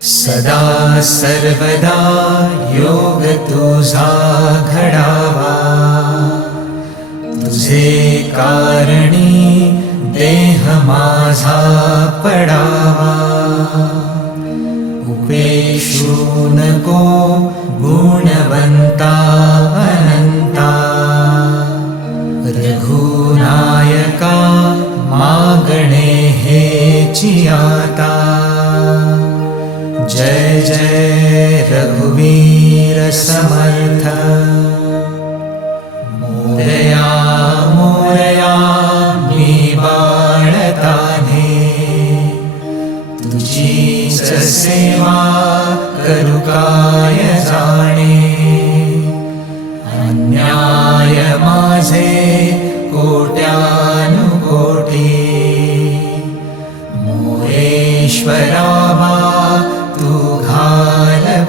सदा सर्वदा योग तुझा घडावा तुझे कारणी देह माझा पडावा। उपेशू नको गुणवंता अनंता। रघुनायका मागणे हे आता जय जय रघुवीर समर्थ। मोरया मोरया बाळताने तुझीच सेवा करू काय जाणे। अन्याय माझे कोट्यानुकोटी। मोरेश्वरावा तू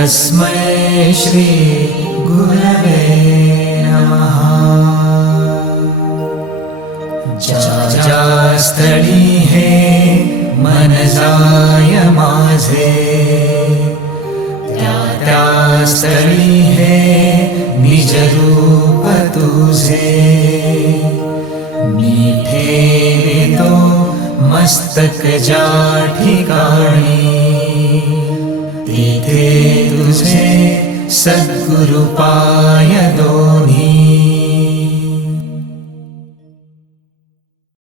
तस्मै श्री गुरवे नमः। हे मन जाय माझे त्या स्थळी हे ठेवितो मस्तक ज्या ठिकाणी तिथे तुझे सद्गुरुपाय दो